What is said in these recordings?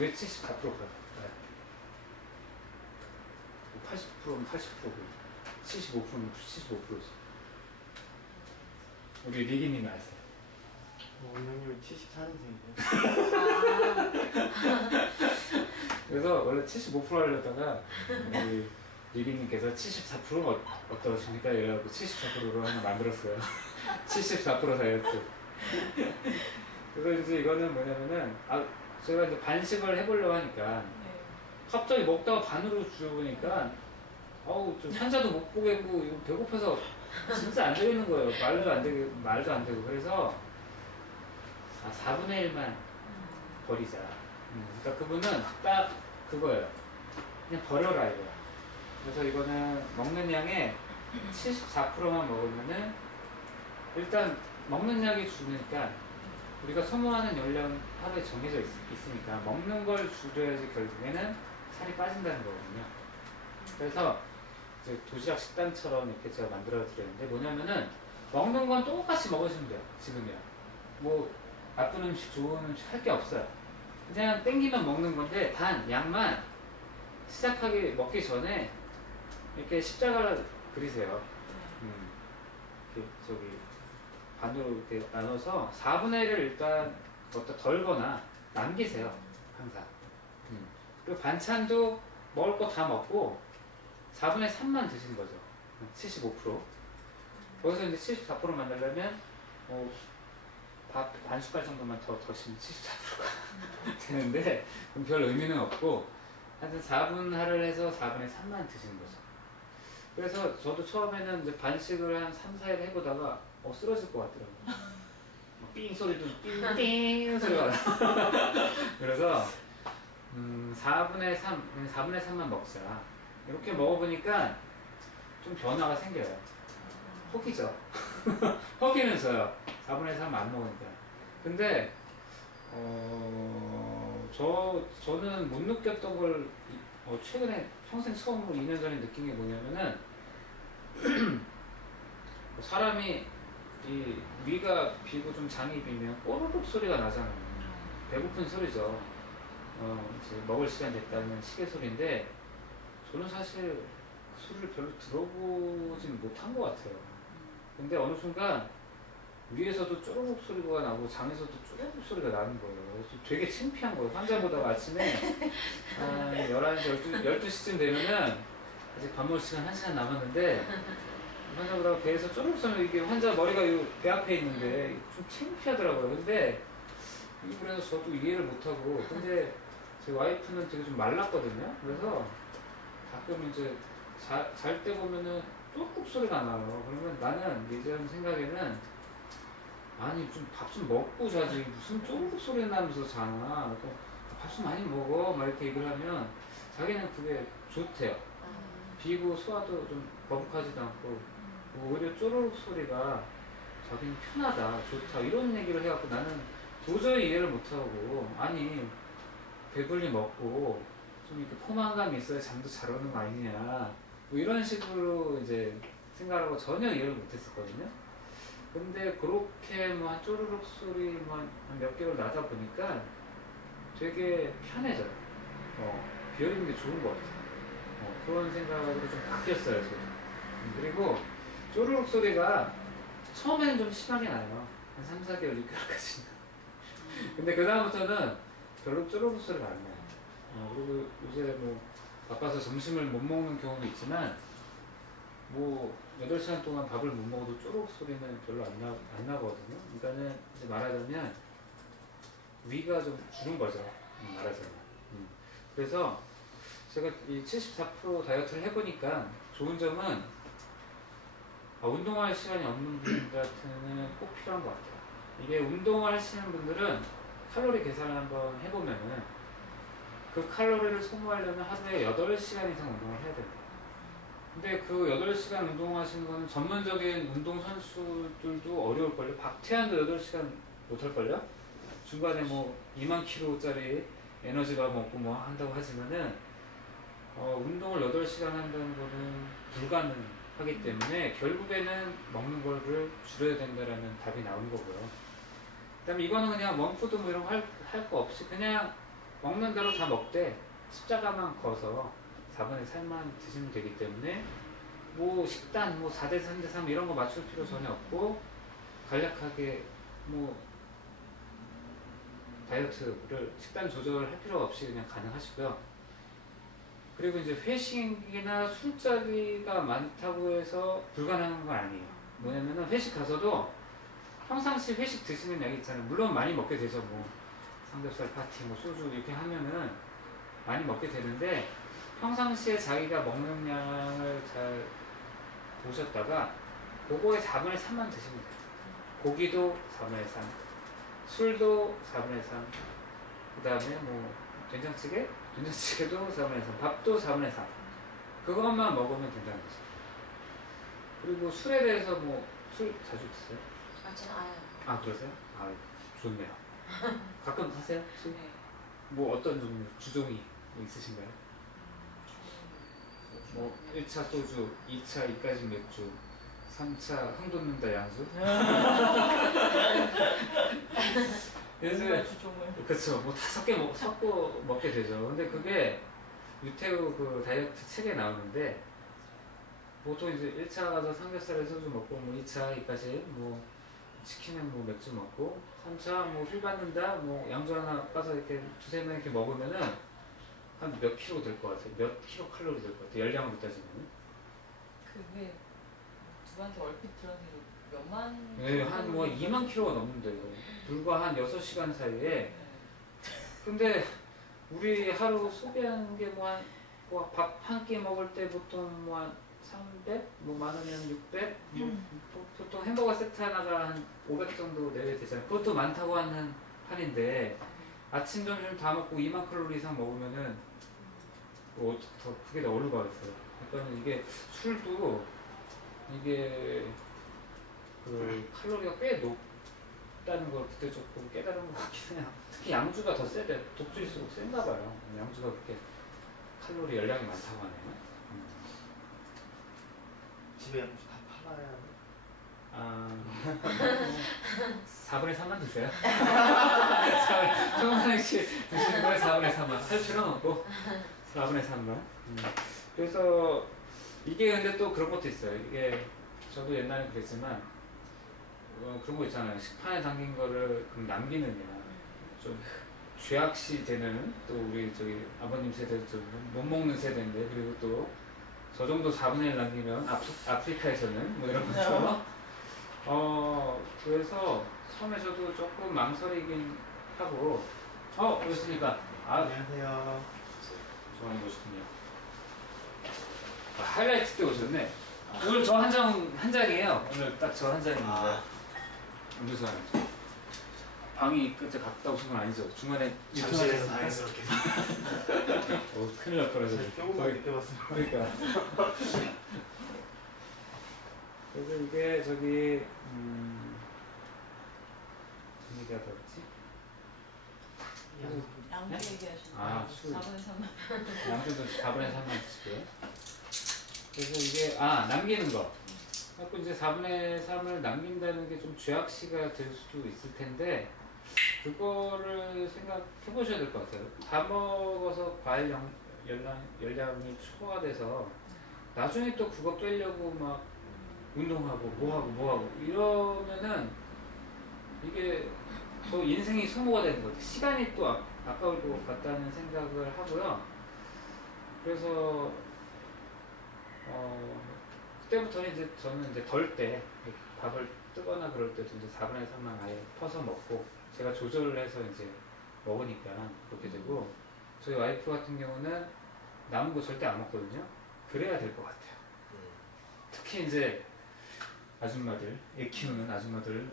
왜 74%가? 80%면 80%고 75%면 75%지. 우리 리기님이 아세요? 원장님은 74년생이에요. 그래서 원래 75% 하려다가 우리 리기님께서 74%가 어떠십니까? 이래갖고 74%로 하나 만들었어요. 74% 다이어트. 그래서 이제 이거는 뭐냐면은, 제가 이제 반식을 해보려고 하니까, 갑자기 먹다가 반으로 줄여보니까, 좀 환자도 못 보겠고, 이거 배고파서 진짜 안 되겠는 거예요. 말도 안 되고. 그래서, 4분의 1만 버리자. 그러니까 그분은 딱 그거예요. 그냥 버려라, 이거. 그래서 이거는 먹는 양의 74%만 먹으면은, 일단 먹는 약이 주니까 우리가 소모하는 열량은 하루에 정해져 있으니까 먹는 걸 줄여야지 결국에는 살이 빠진다는 거거든요. 그래서 이제 도시락 식단처럼 이렇게 제가 만들어 드렸는데, 뭐냐면은 먹는 건 똑같이 먹으시면 돼요. 지금이야 뭐 나쁜 음식 좋은 음식 할 게 없어요. 그냥 땡기면 먹는 건데, 단 양만 먹기 전에 이렇게 십자가를 그리세요. 이렇게 반으로 이렇게 나눠서 4분의 1을 일단 덜거나 남기세요. 항상. 그리고 반찬도 먹을 거 다 먹고 4분의 3만 드시는 거죠. 75%. 거기서 이제 74% 만들려면 밥 반 숟갈 정도만 더 드시면 74%가 되는데, 그럼 별 의미는 없고, 하여튼 4분할을 해서 4분의 3만 드시는 거죠. 그래서 저도 처음에는 이제 반식을 한 3, 4일 해보다가 쓰러질 것 같더라고요. 삥 소리도 삥 소리가 나. 그래서 4분의 3만 먹자. 이렇게 먹어보니까 좀 변화가 생겨요. 허기죠. 허기는 져요. 4분의 3 안 먹으니까. 근데 저는 못 느꼈던 걸 최근에 평생 처음으로 2년 전에 느낀 게 뭐냐면은, 사람이 이 위가 비고 좀 장이 비면 꼬르륵 소리가 나잖아요. 배고픈 소리죠. 이제 먹을 시간 됐다는 시계 소리인데, 저는 사실 그 소리를 별로 들어보진 못한 것 같아요. 근데 어느 순간 위에서도 쪼르륵 소리가 나고 장에서도 쪼르륵 소리가 나는 거예요. 되게 창피한 거예요. 환자 보다가 아침에 11시, 12시쯤 되면은 아직 밥 먹을 시간 1시간 남았는데, 환자 보다가 배에서 쪼르륵 소리, 이게 환자 머리가 배 앞에 있는데 좀 창피하더라고요. 근데 그래서 저도 이해를 못하고, 근데 제 와이프는 되게 좀 말랐거든요. 그래서 가끔 이제 잘 때 보면은 쪼르륵 소리가 나요. 그러면 나는 예전 생각에는, 아니 좀 밥 좀 먹고 자지, 무슨 쪼르륵 소리 나면서 자나. 밥 좀 많이 먹어 막 이렇게 얘기를 하면 자기는 그게 좋대요. 비고 소화도 좀 거북하지도 않고, 오히려 쪼르륵 소리가 자기는 편하다, 좋다, 이런 얘기를 해갖고 나는 도저히 이해를 못하고, 아니 배불리 먹고 좀 이렇게 포만감이 있어야 잠도 잘 오는 거 아니냐, 뭐 이런 식으로 이제 생각하고 전혀 이해를 못했었거든요. 근데 그렇게 뭐 한 쪼르륵 소리 한 몇 개월 나다 보니까 되게 편해져요. 비어있는 게 좋은 것 같아요. 그런 생각으로 좀 바뀌었어요, 저는. 그리고 쪼르륵 소리가 처음에는 좀 심하게 나요. 한 3, 4개월, 6개월까지는. 근데 그다음부터는 별로 쪼르륵 소리가 안 나요. 그리고 요새 뭐 바빠서 점심을 못 먹는 경우도 있지만, 뭐 8시간 동안 밥을 못 먹어도 쪼르륵 소리는 별로 안 나거든요. 그러니까는 이제 말하자면 위가 좀 줄은 거죠. 말하자면. 그래서 제가 이 74% 다이어트를 해보니까 좋은 점은, 운동할 시간이 없는 분들한테는 꼭 필요한 것 같아요. 이게 운동을 하시는 분들은 칼로리 계산을 한번 해보면은, 그 칼로리를 소모하려면 하루에 8시간 이상 운동을 해야 됩니다. 근데 그 8시간 운동하시는 거는 전문적인 운동선수들도 어려울걸요? 박태환도 8시간 못할걸요? 중간에 뭐 2만 킬로짜리 에너지바 먹고 뭐 한다고 하지만은, 운동을 8시간 한다는 거는 불가능하기 때문에 결국에는 먹는 거를 줄여야 된다라는 답이 나오는 거고요. 그 다음에 이거는 그냥 원푸드 뭐 이런 거 할 거 없이 그냥 먹는 대로 다 먹되 십자가만 거서 4분의 3만 드시면 되기 때문에 뭐 식단 뭐 4대 3대 3 이런 거 맞출 필요 전혀 없고 간략하게 뭐 다이어트를 식단 조절할 필요 없이 그냥 가능하시고요. 그리고 이제 회식이나 술자리가 많다고 해서 불가능한 건 아니에요. 뭐냐면은 회식 가서도 평상시 회식 드시는 양이 있잖아요. 물론 많이 먹게 되죠. 뭐 삼겹살 파티, 뭐 소주 이렇게 하면은 많이 먹게 되는데 평상시에 자기가 먹는 양을 잘 보셨다가 그거의 4분의 3만 드시면 돼요. 고기도 4분의 3, 술도 4분의 3, 그 다음에 뭐 된장찌개? 된장찌개도 4분의 3, 밥도 4분의 3. 그것만 먹으면 된다는 거죠. 그리고 술에 대해서 뭐 술 자주 드세요? 아, 저는 아예. 아, 그러세요? 아, 좋네요. 가끔 하세요? 술? 네. 뭐 어떤 종류, 주종이 뭐 있으신가요? 뭐 1차 소주, 2차 이까지 맥주, 3차 흥 돋는다 양주? 요즘에 주종을. 그쵸, 뭐 다 섞어 먹게 되죠. 근데 그게 유태우 그 다이어트 책에 나오는데 보통 이제 1차 가서 삼겹살에 소주 먹고 뭐 2차 이까지 뭐 치킨에 뭐 맥주 먹고 3차 뭐 술 받는다 뭐 양주 하나 까서 이렇게 두세 명 이렇게 먹으면은 한 몇 킬로 될 것 같아요. 몇 킬로 칼로리 될 것 같아요. 열량으로 따지면. 그게 누구한테 얼핏 들었는데 몇만? 네, 한 뭐 2만 킬로가 넘는데요. 불과 한 6시간 사이에. 네. 근데 우리 하루 소비하는 게 뭐 한 밥 한 끼 먹을 때 보통 뭐 한 300? 뭐 많으면 600? 뭐 보통 햄버거 세트 하나가 한 500 정도 내외 되잖아요. 그것도 많다고 하는 판인데 아침, 점심 다 먹고 2만 칼로리 이상 먹으면은 뭐 더 그게 더 어디로 가겠어요. 그러니까 이게 술도 이게 그 칼로리가 꽤 높다는 걸 그때 조금 깨달은 것 같긴 해요. 특히 양주가 더 세대, 독주일수록 센가 봐요. 양주가 그렇게 칼로리 열량이 많다고 하네요. 집에 양주 다 팔아야 돼. 아, 4분의 3만 드세요? 평상시 드시는 거에 4분의 3만 할 필요는 없고 4분의 3만. 그래서 이게 근데 또 그런 것도 있어요. 이게 저도 옛날에 그랬지만 그런 거 있잖아요. 식판에 담긴 거를 그럼 남기느냐 좀 죄악시 되는 또 우리 저기 아버님 세대 좀 못 먹는 세대인데 그리고 또 저 정도 4분의 1 남기면 아프리카에서는 뭐 이런 것처럼 그래서 처음에 저도 조금 망설이긴 하고 그렇습니까? 안녕하세요. 좋아하는 것이군요. 하이라이트 때 오셨네. 오늘 저 한 장이에요. 오늘 딱 저 한 장입니다. 음료수 하나. 방이 끝에 갔다 오신 건 아니죠? 중간에 잠실에서 다행스럽게. 큰일 날 뻔해서. 조금만 늦게 왔어요. 그러니까. 그래서 이게 저기 무슨 얘기하다 그랬지? 양주 네? 얘기하시는 아, 거. 술. 4분의 3만. 양주도 4분의 3만 드시고요. 그래서 이게 남기는 거. 그래서 이제 4분의 3을 남긴다는 게 좀 죄악시가 될 수도 있을 텐데 그거를 생각해 보셔야 될 것 같아요. 다 먹어서 과일 열량이 초과돼서 나중에 또 그거 빼려고 막 운동하고 뭐하고 이러면은 이게 더 인생이 소모가 되는 것 같아요. 시간이 또 아까울 것 같다는 생각을 하고요. 그래서 그때부터는 이제 저는 이제 덜 때 밥을 뜨거나 그럴 때도 이제 4분의 3만 아예 퍼서 먹고 제가 조절을 해서 이제 먹으니까 그렇게 되고 저희 와이프 같은 경우는 남은 거 절대 안 먹거든요. 그래야 될 것 같아요. 특히 이제 아줌마들, 애 키우는 아줌마들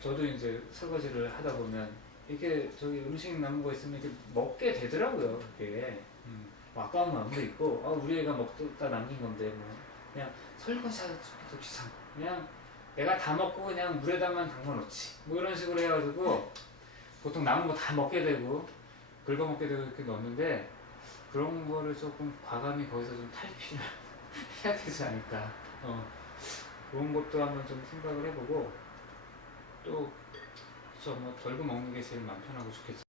저도 이제 설거지를 하다 보면 이렇게 저기 음식 남은 거 있으면 이렇게 먹게 되더라고요. 그게 뭐 아까운 마음도 있고 우리 애가 먹다 남긴 건데 뭐 그냥 설거지하기도 귀찮고 그냥 내가 다 먹고 그냥 물에다만 담가놓지 뭐 이런 식으로 해가지고 보통 남은 거 다 먹게 되고 긁어먹게 되고 이렇게 넣는데 그런 거를 조금 과감히 거기서 좀 탈피를 해야 되지 않을까. 그런 것도 한번 좀 생각을 해보고 또 그쵸 뭐 덜고 먹는 게 제일 마음 편하고 좋겠죠.